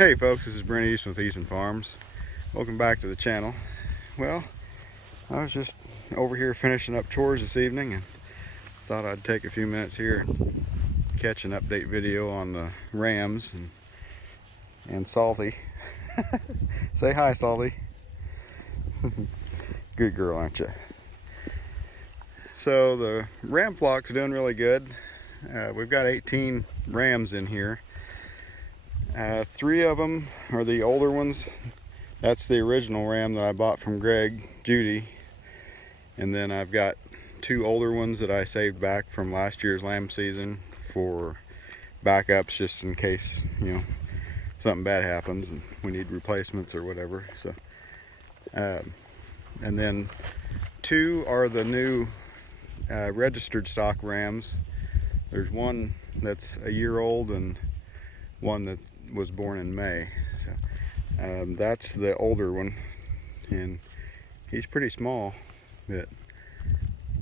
Hey folks, this is Brent Easton with Easton Farms. Welcome back to the channel. Well, I was just over here finishing up chores this evening and thought I'd take a few minutes here and catch an update video on the rams and Salty. Say hi, Salty. Good girl, aren't you? So the ram flock's doing really good. We've got 18 rams in here. 3 of them are the older ones. That's the original ram that I bought from Greg, Judy. And then I've got 2 older ones that I saved back from last year's lamb season for backups, just in case, something bad happens and we need replacements or whatever. So, and then 2 are the new registered stock rams. There's one that's a year old and one that was born in May. So that's the older one, and he's pretty small, but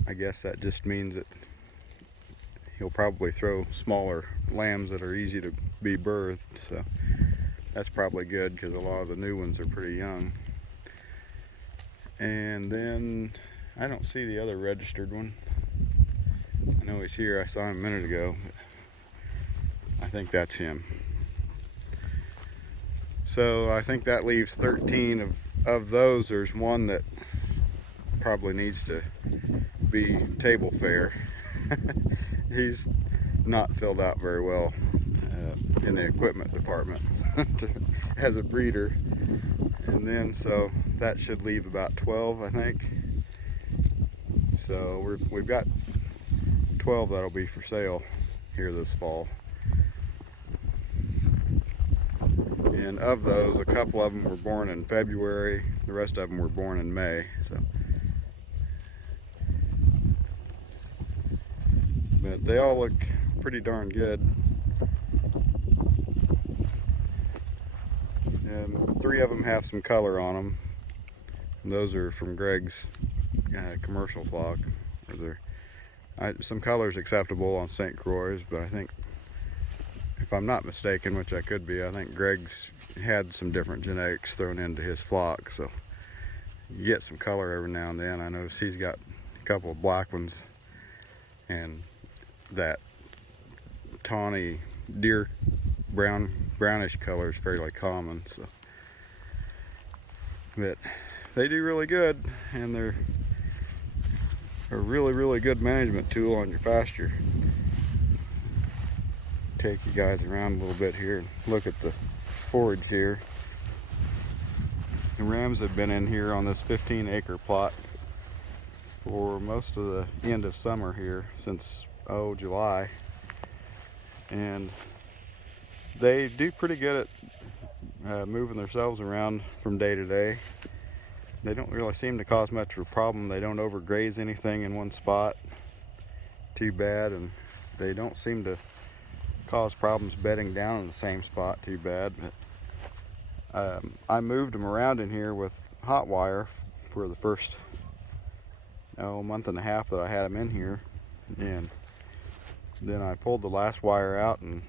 I guess that just means that he'll probably throw smaller lambs that are easy to be birthed, so that's probably good because a lot of the new ones are pretty young. And then I don't see the other registered one. I know he's here, I saw him a minute ago, but I think that's him. So I think that leaves 13 of those. There's one that probably needs to be table fare. He's not filled out very well in the equipment department as a breeder. And then so that should leave about 12, I think. So we've got 12 that'll be for sale here this fall. And of those, a couple of them were born in February, the rest of them were born in May. So, but they all look pretty darn good. And 3 of them have some color on them. And those are from Greg's commercial flock. Some color's acceptable on St. Croix, but I think, if I'm not mistaken, which I could be, I think Greg's had some different genetics thrown into his flock, so you get some color every now and then. I notice he's got a couple of black ones, and that tawny deer brownish color is fairly common. So, but they do really good, and they're a really good management tool on your pasture. Take you guys around a little bit here and look at the forage here. The rams have been in here on this 15-acre plot for most of the end of summer here, since July, and they do pretty good at moving themselves around from day to day. They don't really seem to cause much of a problem. They don't overgraze anything in one spot too bad, and they don't seem to cause problems bedding down in the same spot too bad. But I moved them around in here with hot wire for the first month and a half that I had them in here, and then I pulled the last wire out and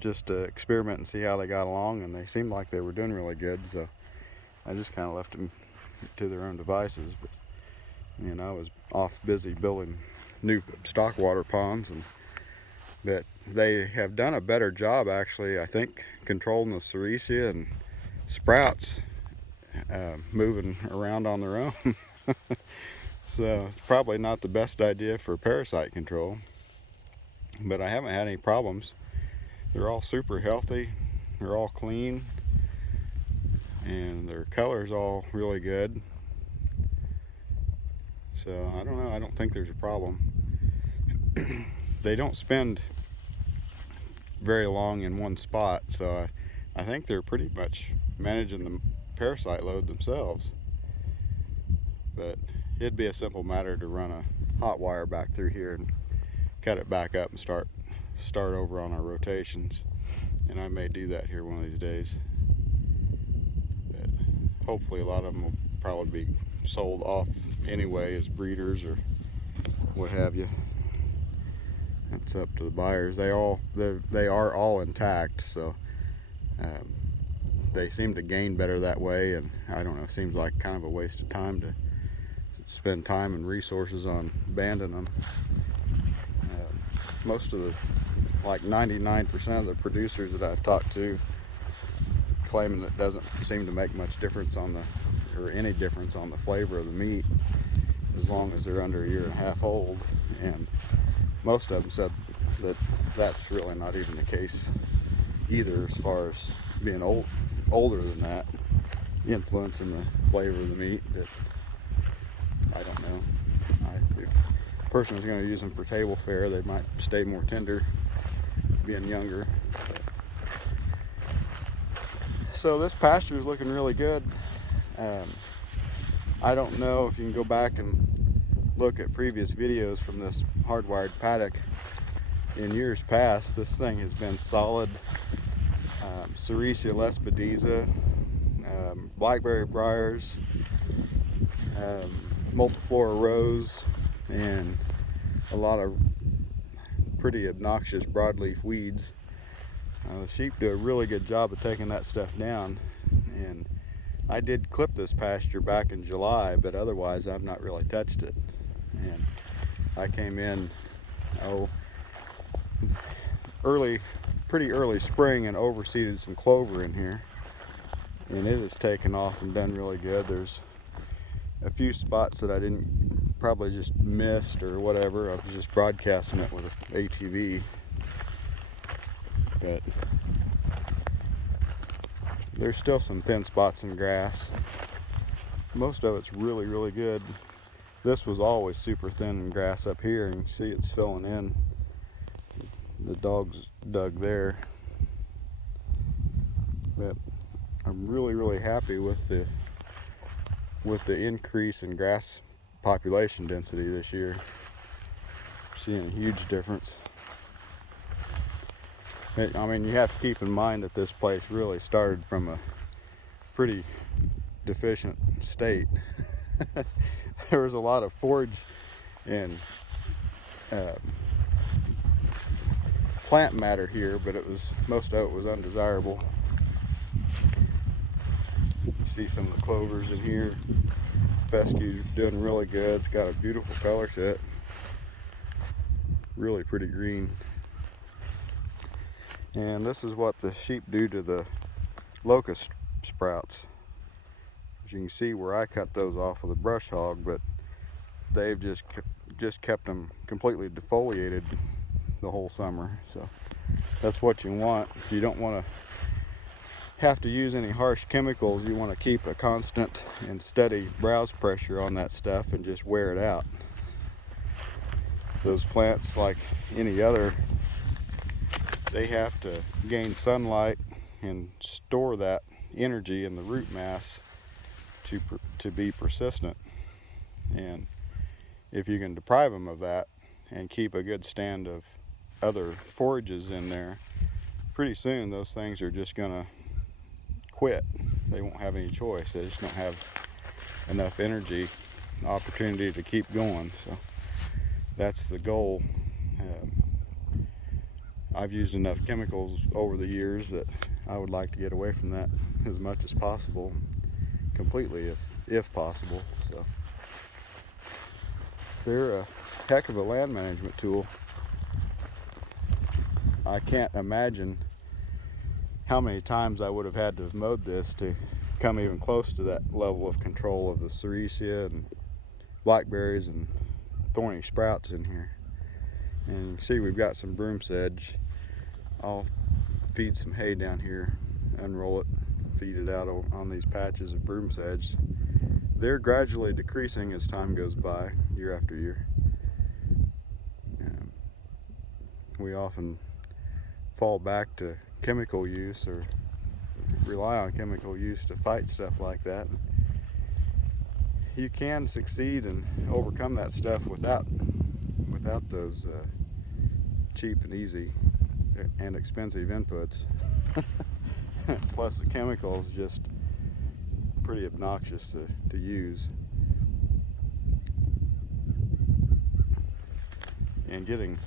just to experiment and see how they got along, and they seemed like they were doing really good, so I just kind of left them to their own devices. But I was off busy building new stock water ponds, but they have done a better job, actually, I think, controlling the sericea and sprouts moving around on their own. So it's probably not the best idea for parasite control, but I haven't had any problems. They're all super healthy, they're all clean, and their color's all really good. So I don't know, I don't think there's a problem. They don't spend very long in one spot, so I think they're pretty much managing the parasite load themselves. But it'd be a simple matter to run a hot wire back through here and cut it back up and start over on our rotations, and I may do that here one of these days. But hopefully a lot of them will probably be sold off anyway as breeders or what have you. That's up to the buyers. They are all intact, so they seem to gain better that way, and I don't know, seems like kind of a waste of time to spend time and resources on banding them. Most of the, like 99% of the producers that I've talked to, claiming that doesn't seem to make much difference on the, or any difference on the flavor of the meat, as long as they're under a year and a half old. And most of them said that that's really not even the case either, as far as being older than that, influencing the flavor of the meat. That I don't know. If a person is going to use them for table fare, they might stay more tender being younger. So this pasture is looking really good. I don't know if you can go back and look at previous videos from this hardwired paddock. In years past, this thing has been solid Sericea lespedeza, blackberry briars, multiflora rose, and a lot of pretty obnoxious broadleaf weeds. The sheep do a really good job of taking that stuff down, and I did clip this pasture back in July, but otherwise I've not really touched it. And I came in pretty early spring and overseeded some clover in here, and it has taken off and done really good. There's a few spots that I didn't, probably just missed or whatever. I was just broadcasting it with an ATV, but there's still some thin spots in grass. Most of it's really, really good. This was always super thin in grass up here, and you can see it's filling in. The dogs dug there. But I'm really, really happy with the increase in grass population density this year. Seeing a huge difference. I mean, you have to keep in mind that this place really started from a pretty deficient state. There was a lot of forage and plant matter here, but most of it was undesirable. You see some of the clovers in here. Fescue's doing really good. It's got a beautiful color set. Really pretty green. And this is what the sheep do to the locust sprouts. As you can see where I cut those off with a brush hog, but they've just kept them completely defoliated the whole summer. So that's what you want. If you don't want to have to use any harsh chemicals, you want to keep a constant and steady browse pressure on that stuff and just wear it out. Those plants, like any other, they have to gain sunlight and store that energy in the root mass to be persistent. And if you can deprive them of that and keep a good stand of other forages in there, pretty soon those things are just gonna quit. They won't have any choice. They just don't have enough energy, opportunity to keep going. So that's the goal. I've used enough chemicals over the years that I would like to get away from that as much as possible, completely if possible. So they're a heck of a land management tool. I can't imagine how many times I would have had to have mowed this to come even close to that level of control of the Sericea and blackberries and thorny sprouts in here. And you can see we've got some broom sedge. I'll feed some hay down here, unroll it, feed it out on these patches of broom sedge. They're gradually decreasing as time goes by, year after year. We often fall back to chemical use or rely on chemical use to fight stuff like that. You can succeed and overcome that stuff without those cheap and easy and expensive inputs. Plus the chemicals just pretty obnoxious to use, and getting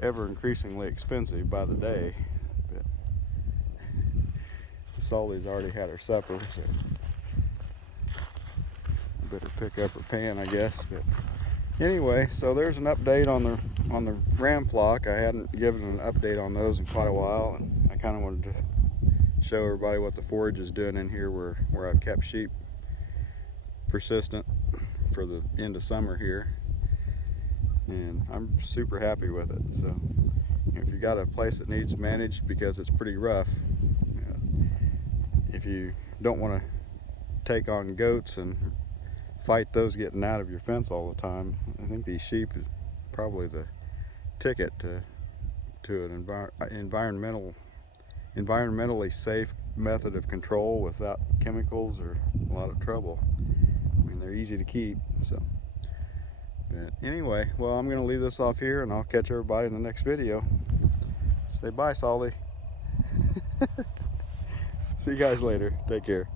ever increasingly expensive by the day. But Sally's already had her supper, so I better pick up her pan, I guess. But anyway, so there's an update on the ram flock. I hadn't given an update on those in quite a while, and I kind of wanted to show everybody what the forage is doing in here where I've kept sheep persistent for the end of summer here, and I'm super happy with it. So if you got a place that needs managed because it's pretty rough, if you don't want to take on goats and fight those getting out of your fence all the time, I think these sheep is probably the ticket to an environmentally safe method of control without chemicals or a lot of trouble. I mean, they're easy to keep. So, but anyway, well, I'm going to leave this off here, and I'll catch everybody in the next video. Say bye, Solly. See you guys later. Take care.